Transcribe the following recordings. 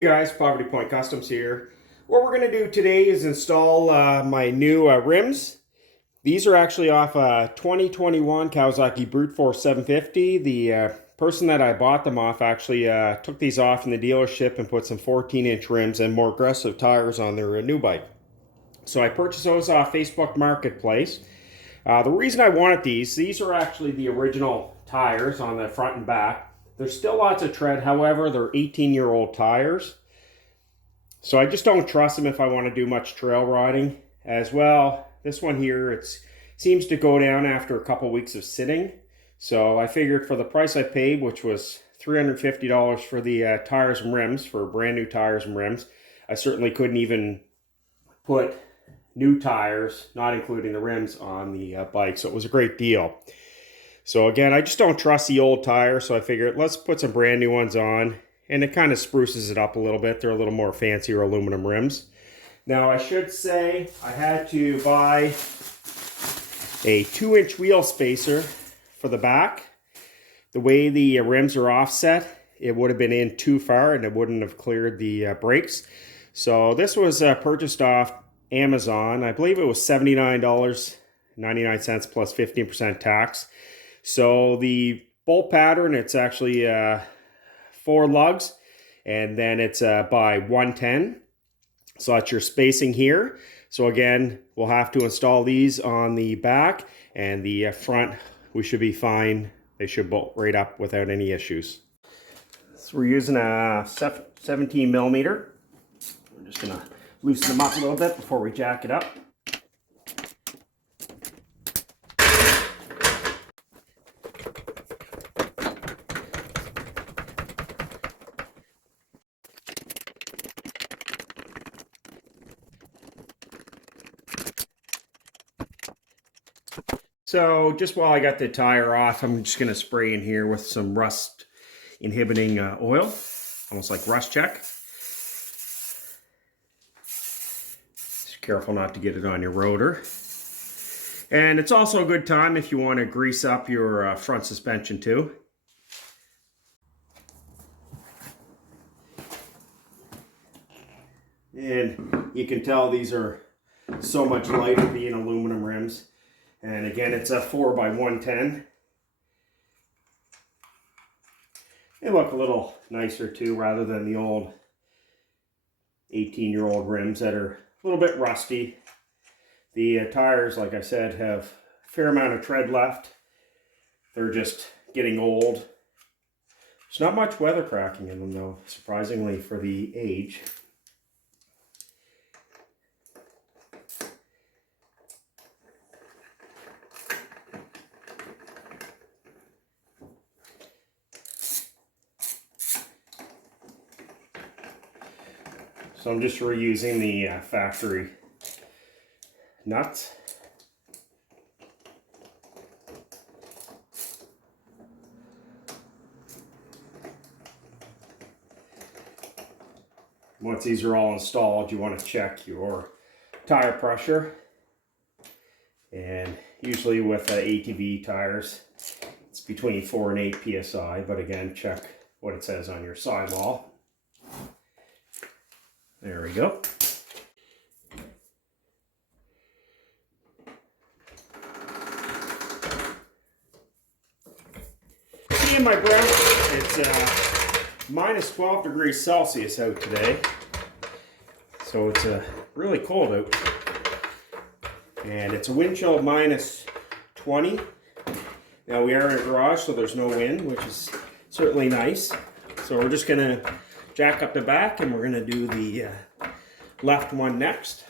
Hey guys, Poverty Point Customs here. What we're going to do today is install my new rims. These are actually off a 2021 Kawasaki Brute 750. The person that I bought them off actually took these off in the dealership and put some 14-inch rims and more aggressive tires on their new bike. So I purchased those off Facebook Marketplace. The reason I wanted these are actually the original tires on the front and back. There's still lots of tread, however, they're 18-year-old tires. So I just don't trust them if I want to do much trail riding. As well, this one here, it seems to go down after a couple weeks of sitting. So I figured for the price I paid, which was $350 for the tires and rims, for brand new tires and rims, I certainly couldn't even put new tires, not including the rims, on the bike. So it was a great deal. So again, I just don't trust the old tire, so I figured let's put some brand new ones on, and it kind of spruces it up a little bit. They're a little more fancier aluminum rims. Now I should say I had to buy a 2-inch wheel spacer for the back. The way the rims are offset, it would have been in too far and it wouldn't have cleared the brakes. So this was purchased off Amazon. I believe it was $79.99 plus 15% tax. So the bolt pattern, it's actually 4 lugs, and then it's by 110. So that's your spacing here. So again, we'll have to install these on the back, and the front, we should be fine. They should bolt right up without any issues. So we're using a 17 millimeter. We're just gonna loosen them up a little bit before we jack it up. So just while I got the tire off, I'm just going to spray in here with some rust inhibiting oil, almost like rust check. Just careful not to get it on your rotor. And it's also a good time if you want to grease up your front suspension too. And you can tell these are so much lighter being aluminum rims. And again, it's a 4x110. They look a little nicer too, rather than the old 18-year-old rims that are a little bit rusty. The tires, like I said, have a fair amount of tread left. They're just getting old. There's not much weather cracking in them though, surprisingly for the age. So I'm just reusing the factory nuts. Once these are all installed, you want to check your tire pressure. And usually with ATV tires, it's between 4 and 8 psi, but again, check what it says on your sidewall. There we go. In my breath, it's minus 12 degrees Celsius out today. So it's really cold out. And it's a wind chill of minus 20. Now we are in a garage, so there's no wind, which is certainly nice. So we're just gonna jack up the back, and we're going to do the left one next.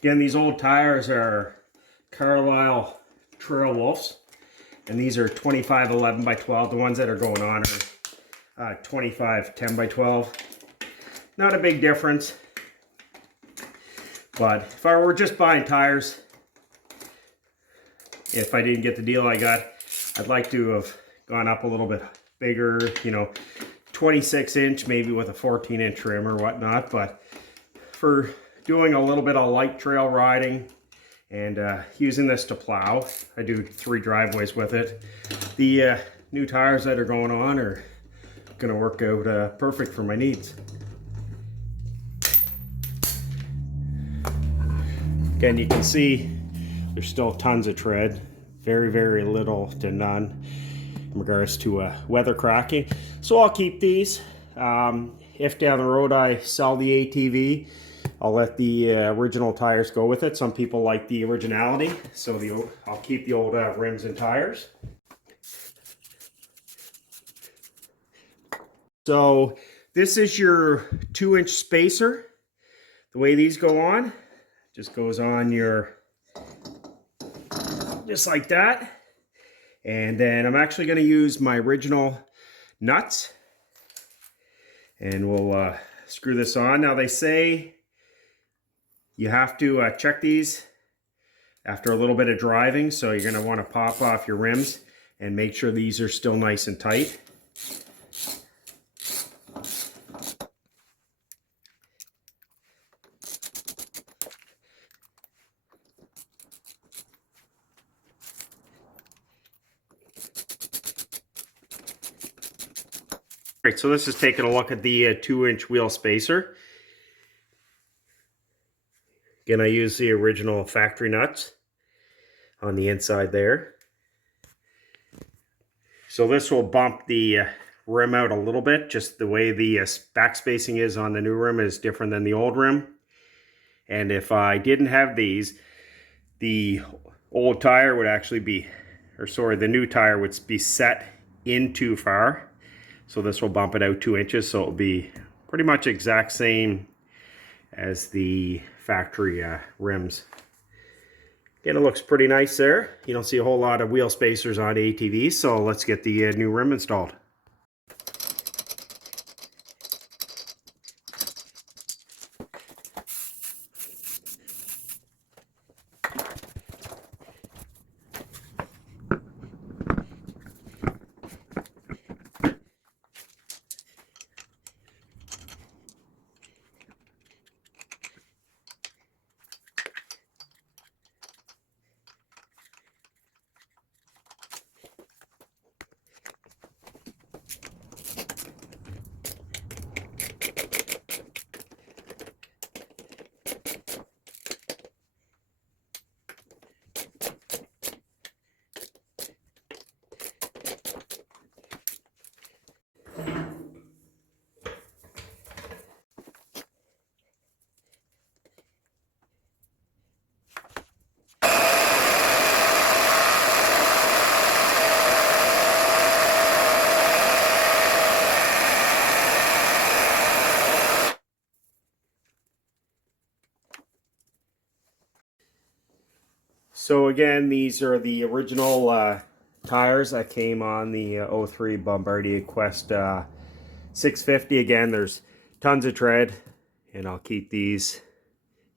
Again, these old tires are Carlisle Trail Wolves, and these are 25 11x12. The ones that are going on are 25 10x12. Not a big difference, but if I were just buying tires, if I didn't get the deal I got, I'd like to have gone up a little bit bigger, you know, 26-inch, maybe with a 14-inch rim or whatnot. But for doing a little bit of light trail riding and using this to plow, I do 3 driveways with it. The new tires that are going on are going to work out perfect for my needs. Again, you can see there's still tons of tread, very, very little to none in regards to weather cracking. So I'll keep these. If down the road I sell the ATV, I'll let the original tires go with it. Some people like the originality, so I'll keep the old rims and tires. So this is your 2-inch spacer. The way these go on, just goes on your, just like that. And then I'm actually going to use my original nuts, and we'll screw this on. Now they say you have to check these after a little bit of driving, so you're going to want to pop off your rims and make sure these are still nice and tight. Alright, so this is taking a look at the 2-inch wheel spacer. Again, I use the original factory nuts on the inside there. So this will bump the rim out a little bit. Just the way the back spacing is on the new rim is different than the old rim. And if I didn't have these, the old tire would actually be, or sorry, the new tire would be set in too far. So this will bump it out 2 inches, so it'll be pretty much exact same as the factory rims. Again, it looks pretty nice there. You don't see a whole lot of wheel spacers on ATVs, so let's get the new rim installed. So again, these are the original tires that came on the 03 Bombardier Quest 650. Again, there's tons of tread, and I'll keep these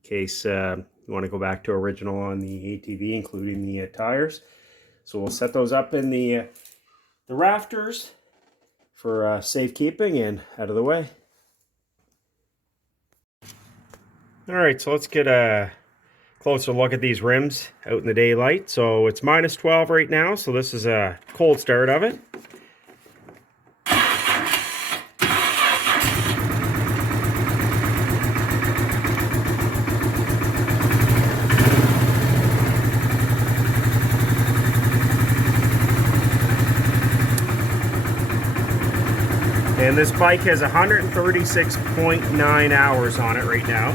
in case you want to go back to original on the ATV, including the tires. So we'll set those up in the rafters for safekeeping and out of the way. All right, so let's get a closer look at these rims out in the daylight. So it's -12 right now, so this is a cold start of it. And this bike has 136.9 hours on it right now.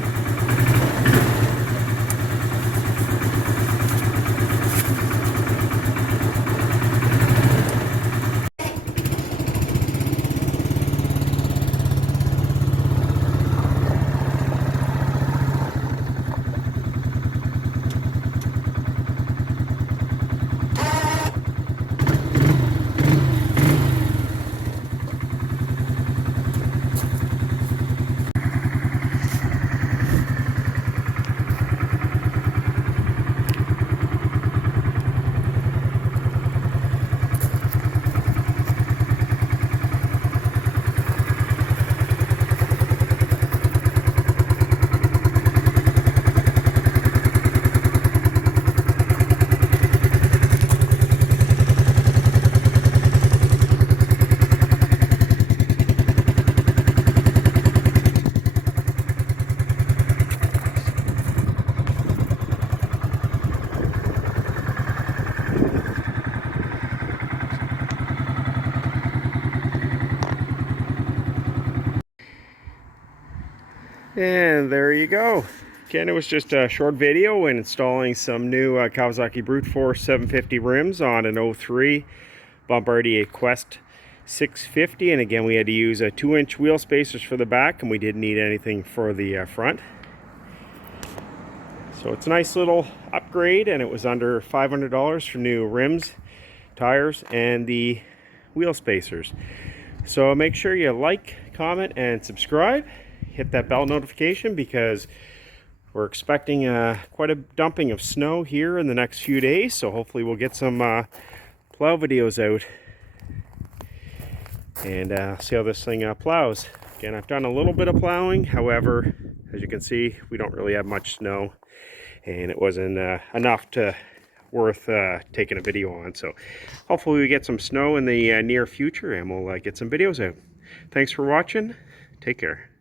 And there you go. Again, it was just a short video in installing some new Kawasaki Brute Force 750 rims on an 03 Bombardier Quest 650. And again, we had to use 2-inch wheel spacers for the back, and we didn't need anything for the front. So it's a nice little upgrade, and it was under $500 for new rims, tires, and the wheel spacers. So make sure you like, comment, and subscribe. Hit that bell notification because we're expecting quite a dumping of snow here in the next few days. So hopefully we'll get some plow videos out and see how this thing plows. Again, I've done a little bit of plowing. However, as you can see, we don't really have much snow, and it wasn't enough to worth taking a video on. So hopefully we get some snow in the near future, and we'll get some videos out. Thanks for watching. Take care.